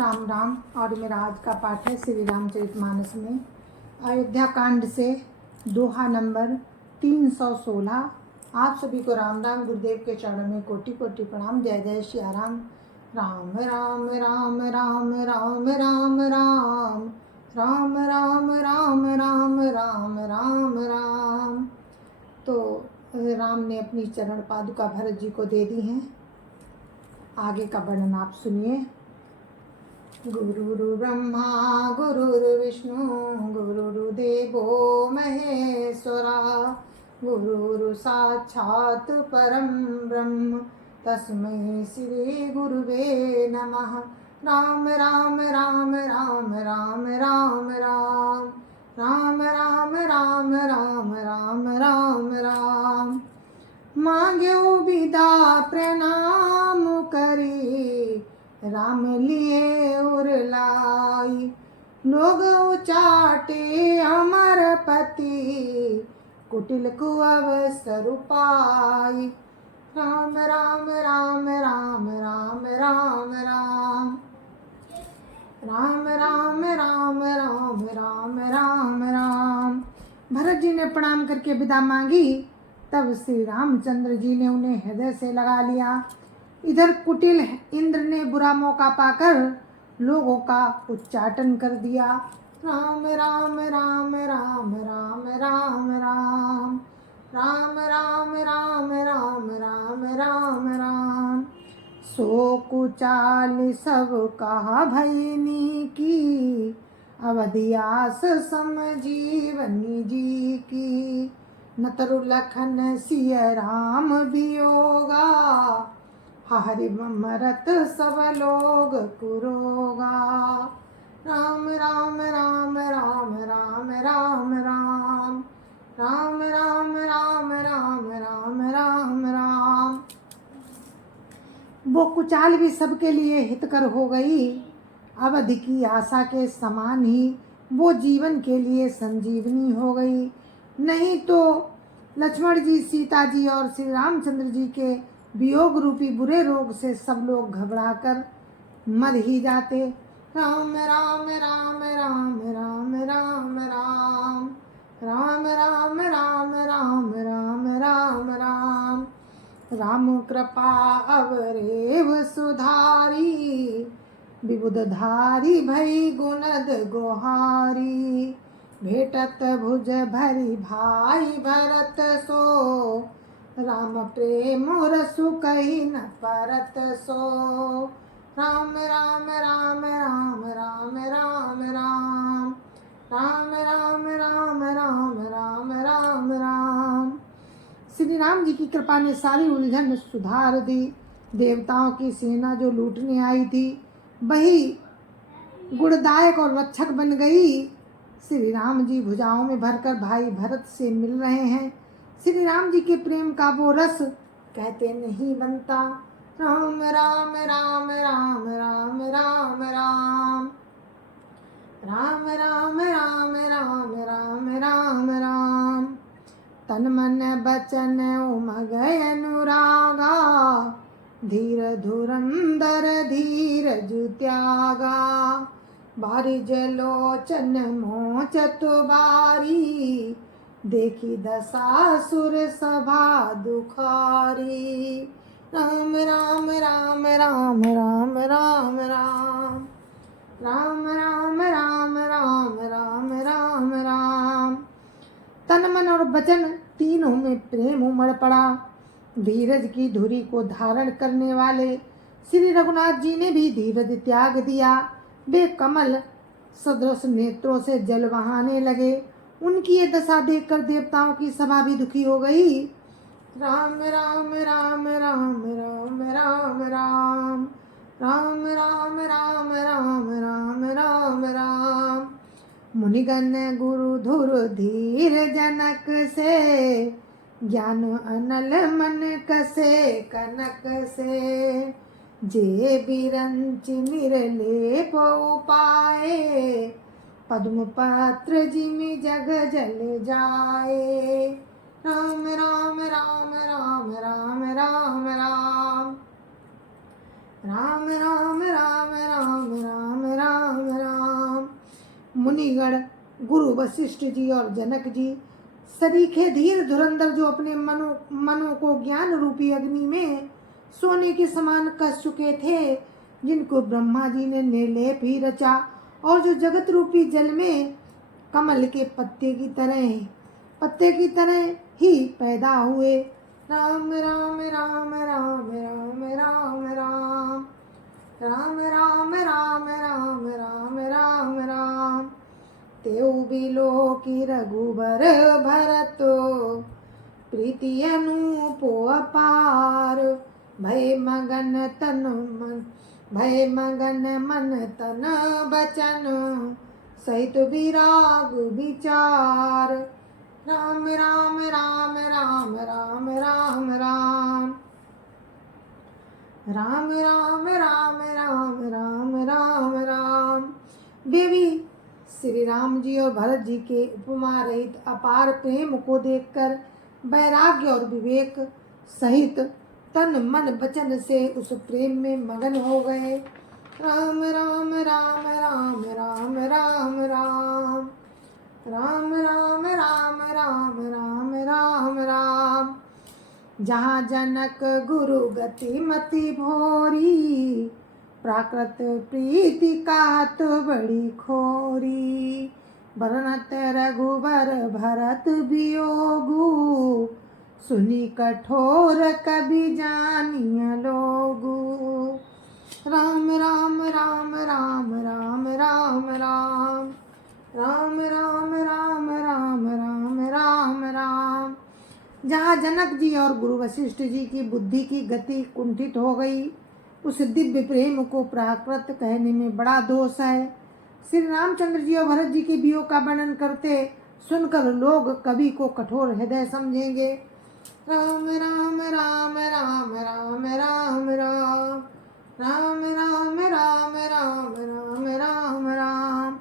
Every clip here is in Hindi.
राम राम। और मेरा आज का पाठ है श्री रामचरितमानस में अयोध्या कांड से दोहा नंबर 316। आप सभी को राम राम। गुरुदेव के चरणों में कोटि कोटि प्रणाम। जय जय सिया राम। राम राम राम राम राम राम राम राम राम राम राम राम राम राम। तो राम ने अपनी चरण पादुका भरत जी को दे दी हैं। आगे का वर्णन आप सुनिए। गुरुर् ब्रह्मा गुरुर्विष्णु गुरुर्देवो महेश्वरा गुरुर् साक्षात् परं ब्रह्म तस्मै श्री गुरुवे नमः। राम राम राम राम राम राम राम राम राम राम राम राम राम राम। मांग्यो विदा प्रणाम करी राम लिए उर लाई। लोग उचाटे अमर पति कुटिल को अवसर पाई। राम राम राम राम राम राम राम राम राम राम राम राम राम राम। भरत जी ने प्रणाम करके विदा मांगी। तब श्री रामचंद्र जी ने उन्हें हृदय से लगा लिया। इधर कुटिल इंद्र ने बुरा मौका पाकर लोगों का उच्चाटन कर दिया। राम राम राम राम राम राम राम राम राम राम राम राम राम राम। सो कुचाल सब कहा भयनी की अवधियास समजीवनी जी की। न तरु लखन सिय राम वियोगा हरि मरत सब लोग कुरोगा। राम राम राम राम राम राम राम राम राम राम राम राम राम राम। वो कुचाल भी सबके लिए हितकर हो गई। अवधि की आशा के समान ही वो जीवन के लिए संजीवनी हो गई। नहीं तो लक्ष्मण जी, सीता जी और श्री रामचंद्र जी के वियोग रूपी बुरे रोग से सब लोग घबराकर मर ही जाते। राम राम राम राम राम राम राम राम राम राम राम राम राम राम। राम कृपा अवरेव सुधारी विबुधधारी भई गुणद गोहारी। भेटत भुज भरी भाई भरत सो राम प्रेम रसु कही न परत सो। राम राम राम राम राम राम राम राम राम राम राम राम राम राम। श्री राम जी की कृपा ने सारी उलझन सुधार दी। देवताओं की सेना जो लूटने आई थी वही गुणदायक और रक्षक बन गई। श्री राम जी भुजाओं में भरकर भाई भरत से मिल रहे हैं। श्री राम जी के प्रेम का वो रस कहते नहीं बनता। राम राम राम राम राम राम राम राम राम राम राम राम राम राम। तन मन बचन उमग अनुरागा धीर धुरंधर धीरज त्यागा। बारिज लोचन मोच तुबारी देखी दशासुर सभा दुखारी। राम राम राम राम राम राम राम राम राम राम राम राम राम राम। तन मन और वचन तीनों में प्रेम उमड़ पड़ा। धीरज की धुरी को धारण करने वाले श्री रघुनाथ जी ने भी धीरज त्याग दिया। वे कमल सदृश नेत्रों से जल बहाने लगे। उनकी ये दशा देखकर देवताओं की सभा भी दुखी हो गई। राम राम राम राम राम राम राम राम राम राम राम राम राम राम। मुनिगण गुरु धुर धीर जनक से ज्ञान अनल मन कसे कनक से। जे बिरंच निरलेप उपाए पद्म पत्र जिमि जग जल जाए। राम राम राम राम राम राम राम राम राम राम राम राम मुनिगण, गुरु वशिष्ठ जी और जनक जी, सरीखे धीर धुरंधर जो अपने मनों को ज्ञान रूपी अग्नि में सोने के समान कस चुके थे, जिनको ब्रह्मा जी ने निर्लेप ही रचा और जो जगत रूपी जल में कमल के पत्ते की तरह ही पैदा हुए। राम राम राम राम राम राम राम राम राम राम राम राम राम राम तेऊ बिलो की रघुबर भरतो प्रीति अनूपो अपार भय मगन मन तन बचन सहित विराग विचार। राम राम राम राम राम राम राम राम राम राम राम राम राम राम। देवी श्री राम जी और भरत जी के उपमा रहित अपार प्रेम को देखकर वैराग्य और विवेक सहित तन मन वचन से उस प्रेम में मगन हो गए। राम राम राम राम राम राम राम राम राम राम राम राम राम राम। जहाँ जनक गुरु गति मति भोरी प्राकृत प्रीति कात बड़ी खोरी बरनत रघुबर भरत वियोगु सुनी कठोर कभी जानिया लोगु। राम राम राम राम राम राम राम राम राम राम राम राम राम राम। जहाँ जनक जी और गुरु वशिष्ठ जी की बुद्धि की गति कुंठित हो गई, उस दिव्य प्रेम को प्राकृत कहने में बड़ा दोष है। श्री रामचंद्र जी और भरत जी के वियोग का वर्णन करते सुनकर लोग कवि को कठोर हृदय समझेंगे। राम राम राम राम राम राम राम राम राम राम राम राम राम राम।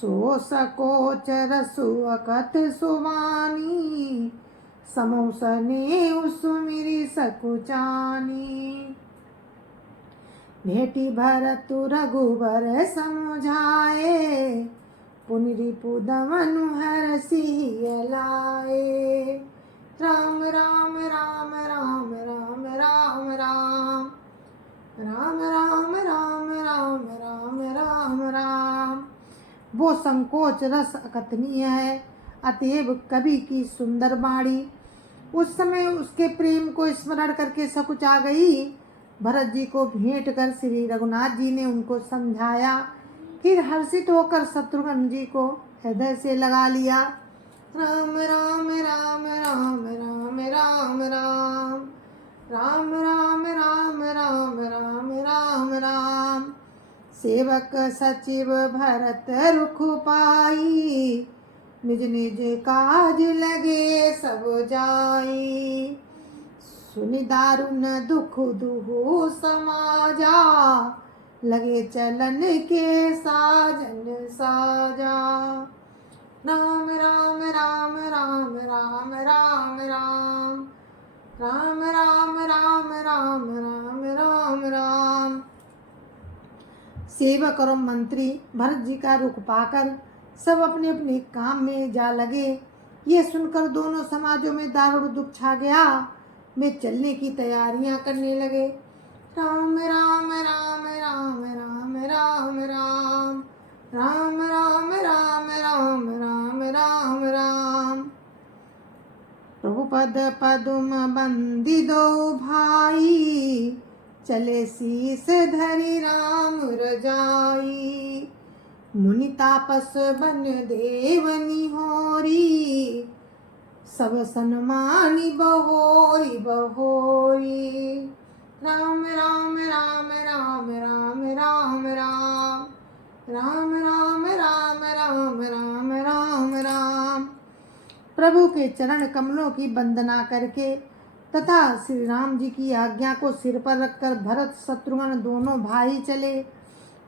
सो सकोच रसु अकथ सुवानी समोसने उसुमिरी सकुचानी भेटी भरत रघुबर समझाए पुनरी पुदमनु हर सिहलाए। राम राम राम राम राम राम राम राम राम राम राम राम राम राम। वो संकोच रस अकथनीय है, अतएव कवि की सुंदर वाणी उस समय उसके प्रेम को स्मरण करके सकुचा गई। भरत जी को भेंट कर श्री रघुनाथ जी ने उनको समझाया, फिर हर्षित होकर शत्रुघ्न जी को हृदय से लगा लिया। राम राम राम राम राम राम राम राम राम राम राम राम राम राम। सेवक सचिव भरत रुख पाई निज निज काज लगे सब जाई सुनि दारुण दुख दुहु समाजा लगे चलन के साजन साजा। राम राम राम राम राम राम राम राम राम राम राम राम राम राम। सेवक और मंत्री भरत जी का रुख पाकर सब अपने अपने काम में जा लगे। ये सुनकर दोनों समाजों में दारुण दुख छा गया। वे चलने की तैयारियां करने लगे। राम राम राम राम राम राम राम राम राम राम राम राम राम राम। प्रभु पद पदुम बंदी दो भाई चले शीस धरि राम रजाई मुनि तापस बन देवनी होरी सब सन्मानी बहोरी बहोरी। राम राम राम राम राम राम राम राम राम राम राम राम राम राम। प्रभु के चरण कमलों की वंदना करके तथा श्री राम जी की आज्ञा को सिर पर रखकर भरत शत्रुघ्न दोनों भाई चले।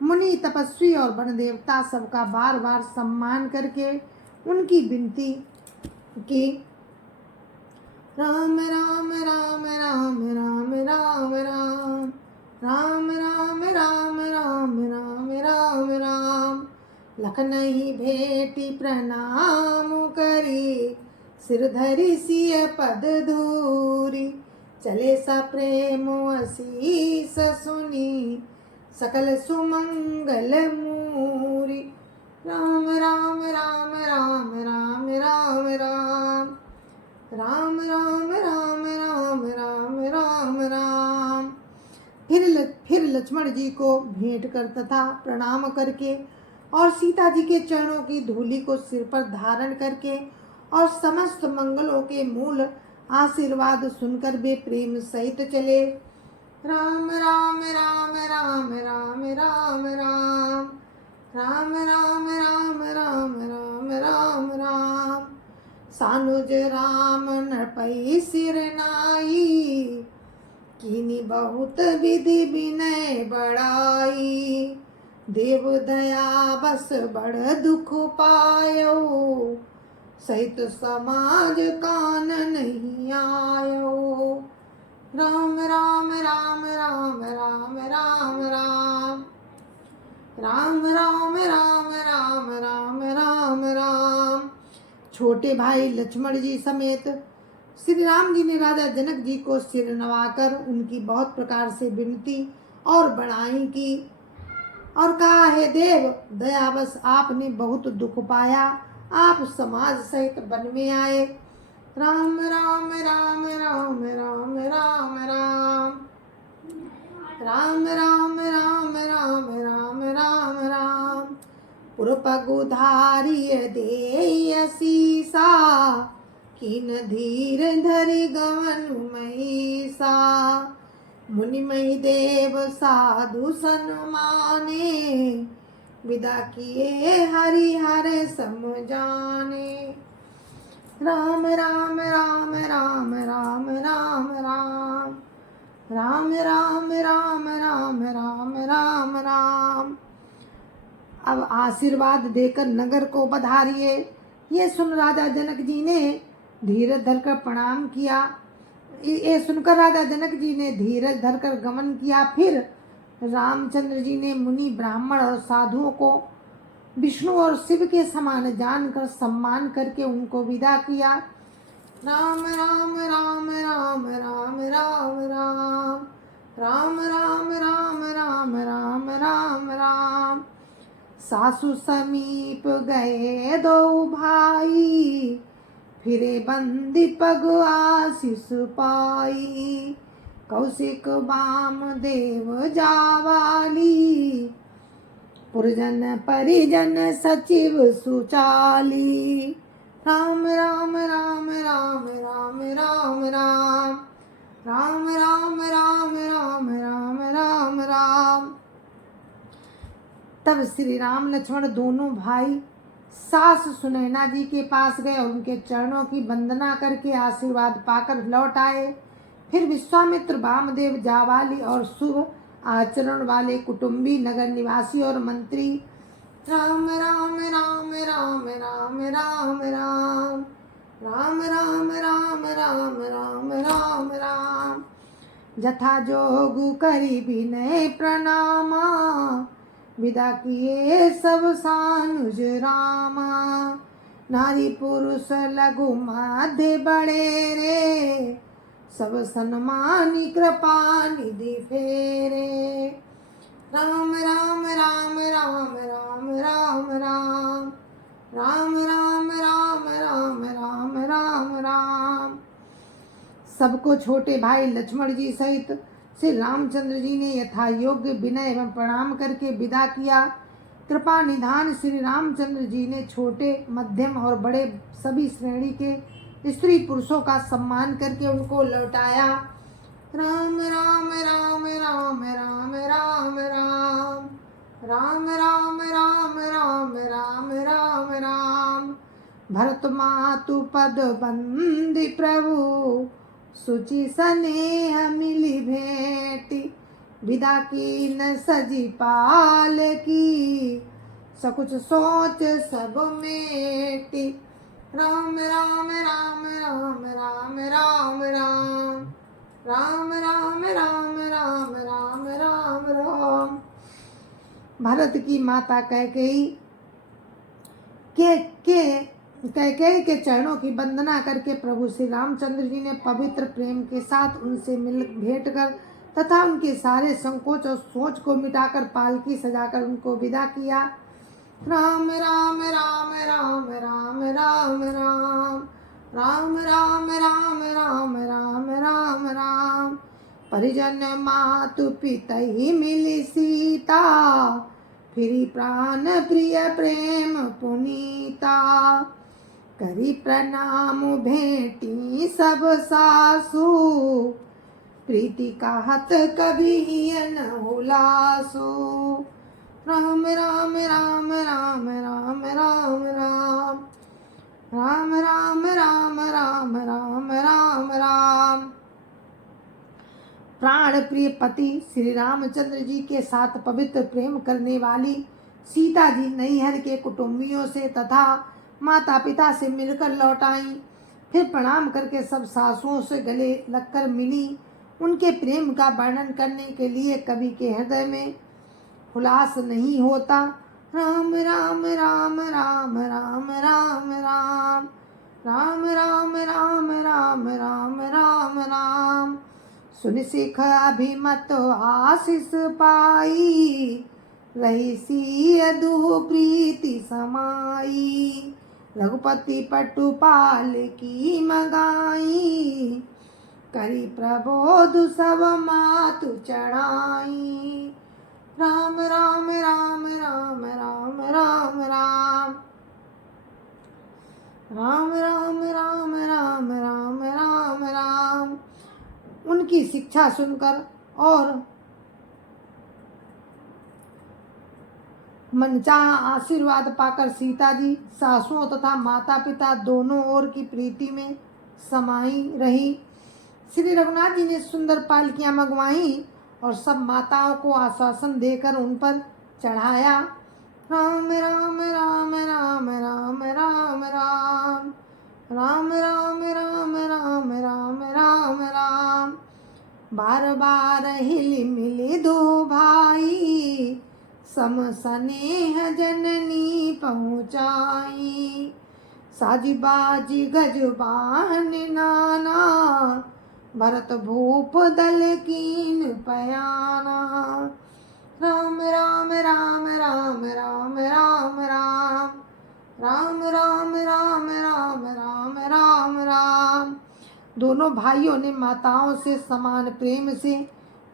मुनि तपस्वी और वन देवता सबका बार बार सम्मान करके उनकी विनती की। राम राम राम राम राम राम राम राम राम राम राम राम राम राम। लखनई भेटी प्रणाम करी, सिर धरि सिय पद धूरी। चले सा प्रेम असीस सुनी, सकल सुमंगल मूरी। राम राम राम राम राम राम राम, राम राम राम राम राम राम राम। फिर लक्ष्मण जी को भेंट कर तथा प्रणाम करके और सीता जी के चरणों की धूलि को सिर पर धारण करके और समस्त मंगलों के मूल आशीर्वाद सुनकर वे प्रेम सहित चले। राम राम राम राम राम राम राम, राम राम राम राम राम राम राम। सानुज राम नरपई सिर नाई, कीनी बहुत विधि विनय बड़ाई। देव दया बस बड़ दुख पायो, सहित समाज कान नहीं आयो। राम राम राम राम राम राम राम, राम राम राम राम राम राम राम। छोटे भाई लक्ष्मण जी समेत श्री राम जी ने राजा जनक जी को सिर नवाकर उनकी बहुत प्रकार से विनती और बड़ाई की और कहा, हे देव, दयावश आपने बहुत दुख पाया, आप समाज सहित वन में आए। राम राम राम राम राम राम राम, राम राम राम राम राम राम राम। पुरपगुधारिय देय सीसा, कीन धीर धरि गवन महिषा। मुनिमहि देव साधु सन्माने, विदा किए हरि हर सम जाने। राम राम राम राम राम राम राम, राम राम राम राम राम राम राम। अब आशीर्वाद देकर नगर को पधारिए। ये सुन राजा जनक जी ने धीरज धरकर प्रणाम किया। ये सुनकर राजा जनक जी ने धीरज धरकर गमन किया। फिर रामचंद्र जी ने मुनि ब्राह्मण और साधुओं को विष्णु और शिव के समान जानकर सम्मान करके उनको विदा किया। राम राम राम राम राम राम राम, राम राम राम राम राम राम राम। सासु समीप गए दो भाई, फिरे बंदी पग आशीष पाई। कौशिक बाम देव जावाली, पुरजन परिजन सचिव सुचाली। राम राम राम राम राम राम राम, राम राम राम राम राम राम राम। तब श्री राम लक्ष्मण दोनों भाई सास सुनैना जी के पास गए और उनके चरणों की वंदना करके आशीर्वाद पाकर लौट आए। फिर विश्वामित्र, वामदेव, जावाली और शुभ आचरण वाले कुटुंबी, नगर निवासी और मंत्री राम राम राम राम राम राम राम, राम राम राम राम राम राम राम। जथा जोगु करी विनय प्रणामा, विदा किए सब सानुज रामा। नारी पुरुष लघु मध्य बड़े रे, सब सन्मानी कृपा निधि फेरे। राम राम राम राम राम राम राम, राम राम राम राम राम राम राम। सबको छोटे भाई लक्ष्मण जी सहित श्री रामचंद्र जी ने यथा योग्य विनय एवं प्रणाम करके विदा किया। कृपा निधान श्री रामचंद्र जी ने छोटे, मध्यम और बड़े सभी श्रेणी के स्त्री पुरुषों का सम्मान करके उनको लौटाया। राम राम राम राम राम राम राम, राम राम राम राम राम राम राम। भरत मातु पद बंदी प्रभु, सुचि स्नेह मिली भेंटी। विदा की न सजी पाल की, सकुच सोच सब मेटी। राम राम राम राम राम राम राम, राम राम राम राम राम राम राम। भरत की माता कैकेयी कैकेयी के चरणों की वंदना करके प्रभु श्री रामचंद्र जी ने पवित्र प्रेम के साथ उनसे मिल भेंट कर तथा उनके सारे संकोच और सोच को मिटाकर पालकी सजाकर उनको विदा किया। राम राम राम राम राम राम राम राम राम राम राम राम राम राम। परिजन मातु पिता ही मिली सीता, फिरी प्राण प्रिय प्रेम पुनीता। करी प्रणाम भेटी सब सासु, प्रीति कहत कभी न हुलासु। राम राम राम राम राम राम राम राम राम राम राम राम राम राम। प्राण प्रिय पति श्री रामचंद्र जी के साथ पवित्र प्रेम करने वाली सीता जी नैहर के कुटुंबियों से तथा माता पिता से मिलकर लौट आई। फिर प्रणाम करके सब सासुओं से गले लगकर मिली। उनके प्रेम का वर्णन करने के लिए कवि के हृदय में उल्लास नहीं होता। राम राम राम राम राम राम राम राम राम राम राम राम राम राम। सुन सिख अभिमत आशीष पाई, रही सी अदु प्रीति समाई। रघुपति पटुपाल की मगाई, करी प्रबोध सब मातु चढ़ाई। राम राम राम राम राम राम राम राम राम राम राम राम राम राम। उनकी शिक्षा सुनकर और मनचाहा आशीर्वाद पाकर सीता जी सासुओं तथा माता पिता दोनों ओर की प्रीति में समाई रही। श्री रघुनाथ जी ने सुंदर पालकियां मंगवाई और सब माताओं को आश्वासन देकर उन पर चढ़ाया। राम राम राम राम राम राम राम राम राम राम राम राम राम राम। बार बार हिल मिले दो भाई, सम स्नेह जननी पहुँचाई। साजी बाजी गजबान नाना, भरत भूप दल कीन पयाना। राम राम राम राम राम राम राम राम राम राम राम राम राम राम। दोनों भाइयों ने माताओं से समान प्रेम से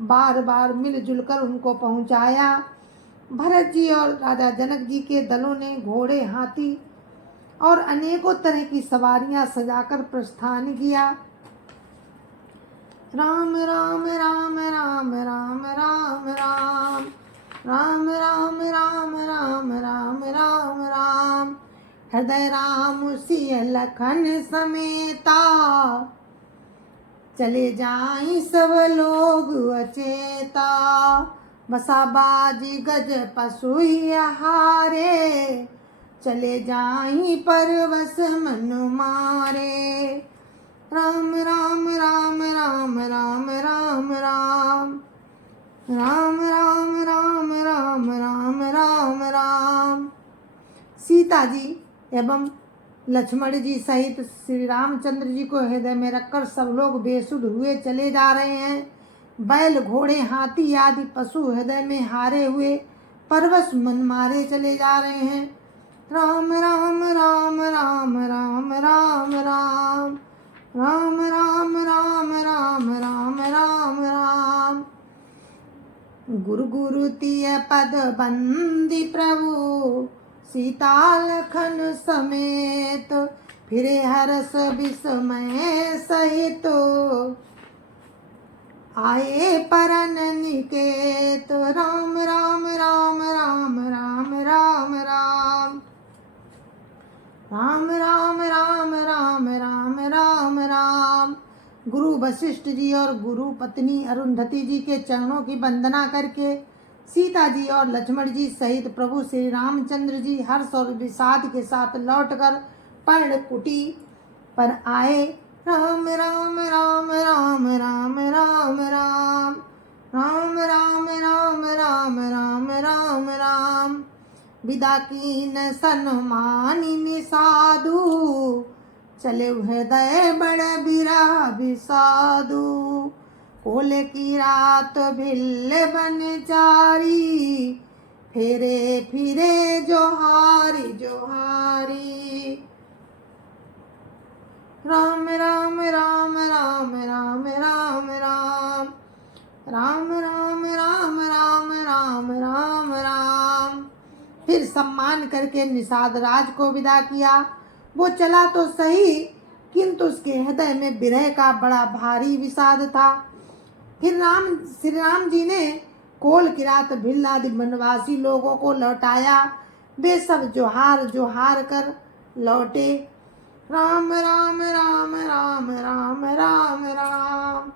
बार बार मिलजुल कर उनको पहुँचाया। भरत जी और राजा जनक जी के दलों ने घोड़े हाथी और अनेकों तरह की सवारियां सजाकर प्रस्थान किया। राम राम राम राम राम राम राम राम राम राम राम राम राम राम। हृदय राम सिय लखन समेता, चले जाई सब लोग अचेता। बसा बाजी गज पशु हारे, चले जाई परवश मन मारे। राम राम राम राम राम राम राम राम राम राम राम राम राम राम। सीता जी एवं लक्ष्मण जी सहित श्री रामचंद्र जी को हृदय में रखकर सब लोग बेसुध हुए चले जा रहे हैं। बैल घोड़े हाथी आदि पशु हृदय में हारे हुए परवश मन मारे चले जा रहे हैं। राम राम राम राम राम राम राम राम राम राम राम राम राम राम। गुरु गुरु तिय पद बंदी प्रभु, सीता लखन समेत। फिरे हरस विस्मय सहित, आए परन निकेत। राम राम राम राम राम राम राम राम राम राम राम राम राम राम। गुरु वशिष्ठ जी और गुरु पत्नी अरुंधति जी के चरणों की वंदना करके सीता जी और लक्ष्मण जी सहित प्रभु श्री रामचंद्र जी हर्ष और विषाद के साथ लौटकर पर्णकुटी पर आए। राम राम राम राम राम राम राम राम राम राम राम राम राम राम। विदा कीन सन्मानिन साधु, चले हृदय बड़ बिरह बिसाधु। कोल की रात भिल्ल बन चारी, फेरे फिरे जोहारी जोहारी। राम राम राम राम राम राम राम, राम राम राम राम राम राम राम। फिर सम्मान करके निषाद राज को विदा किया। वो चला तो सही, किंतु उसके हृदय में विरह का बड़ा भारी विषाद था। फिर श्री राम जी ने कोल किरात भिल्ल आदि वनवासी लोगों को लौटाया। वे सब जोहार जोहार कर लौटे। राम राम राम राम राम राम राम,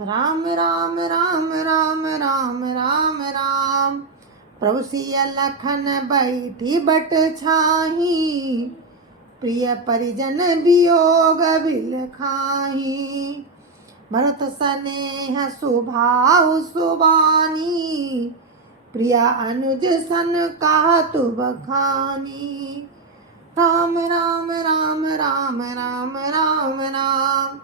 राम राम राम राम राम राम राम। प्रभु सिया लखन बैठी बट छाही, प्रिय परिजन वियोग बिल खाही। भरत स्नेह सुभाव सुबानी, प्रिया अनुज सन कहत बखानी। राम राम राम राम राम राम राम,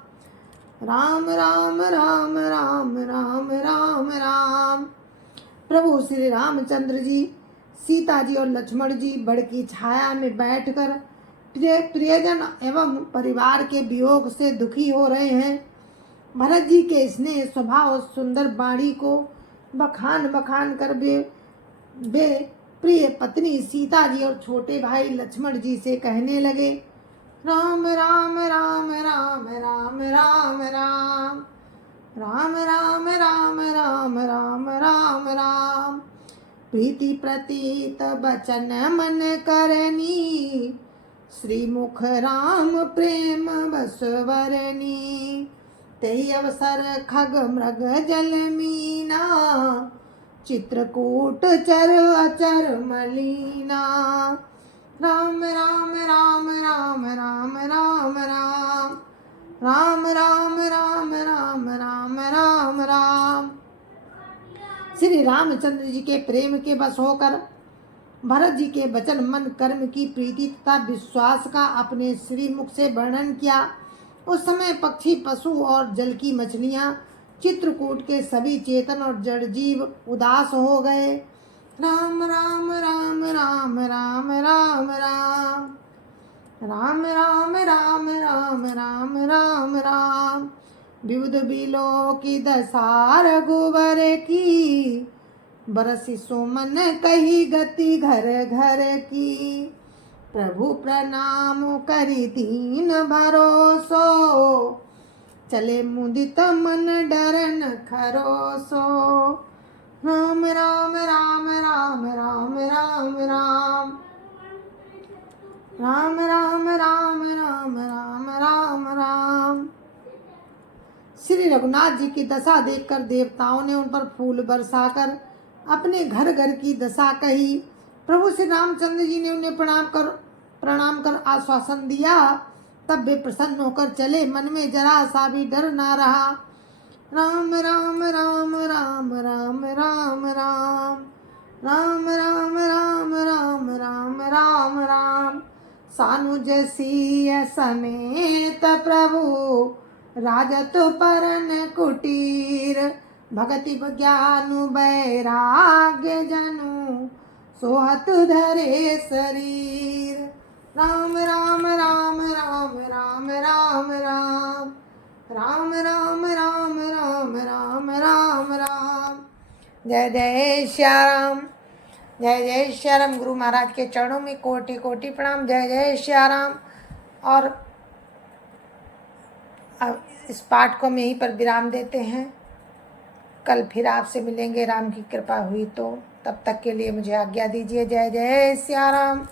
राम राम राम राम राम राम राम। प्रभु श्री रामचंद्र जी, सीता जी और लक्ष्मण जी बड़ की छाया में बैठकर प्रियजन एवं परिवार के वियोग से दुखी हो रहे हैं। भरत जी के स्नेह स्वभाव और सुंदर वाणी को बखान बखान कर वे प्रिय पत्नी सीता जी और छोटे भाई लक्ष्मण जी से कहने लगे, राम राम राम राम राम राम राम, राम राम राम राम राम राम राम। प्रीति प्रतीत बचन मन करनी, श्रीमुख राम प्रेम बसवरनी। तेहि अवसर खग मृग जल मीना, चित्रकूट चर अचर मलीना। राम राम राम राम राम राम राम, राम राम राम राम राम राम राम। श्री रामचंद्र जी के प्रेम के बस होकर भरत जी के वचन मन कर्म की प्रीति तथा विश्वास का अपने श्रीमुख से वर्णन किया। उस समय पक्षी पशु और जल की मछलियां, चित्रकूट के सभी चेतन और जड़ जीव उदास हो गए। राम राम राम राम राम राम राम, राम राम राम राम राम राम राम। विविध बिलो की दशा रघुवर की, बरसी सुमन कही गति घर घर की। प्रभु प्रणाम करी दीन भरोसो, चले मुदित मन डरन खरोसो। राम राम राम राम राम राम राम, राम राम राम राम राम राम राम। श्री रघुनाथ जी की दशा देखकर देवताओं ने उन पर फूल बरसाकर अपने घर घर की दशा कही। प्रभु श्री रामचंद्र जी ने उन्हें प्रणाम कर आश्वासन दिया। तब वे प्रसन्न होकर चले। मन में जरा सा भी डर ना रहा। राम राम राम राम राम राम राम, राम राम राम राम राम राम राम। सानुज सिय समेत प्रभु, राजत परन कुटीर। भगति ज्ञानु वैराग्य जनु, सोहत धरे शरीर। राम राम राम राम राम राम राम, राम राम राम राम राम राम राम। जय जय श्याराम, जय जय श्याराम। गुरु महाराज के चरणों में कोटि कोटि प्रणाम। जय जय श्याराम। और अब इस पाठ को हम यहीं पर विराम देते हैं। कल फिर आपसे मिलेंगे, राम की कृपा हुई तो। तब तक के लिए मुझे आज्ञा दीजिए। जय जय श्याराम।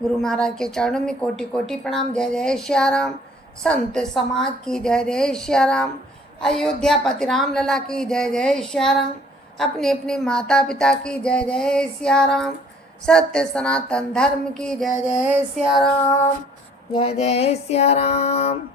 गुरु महाराज के चरणों में कोटि कोटि प्रणाम। जय जय श्याराम। संत समाज की जय जय श्याराम। अयोध्या पति राम लला की जय जय श्याराम। अपने अपने माता पिता की जय जय श्याराम। सत्य सनातन धर्म की जय जय श्याराम। जय जय श्याराम।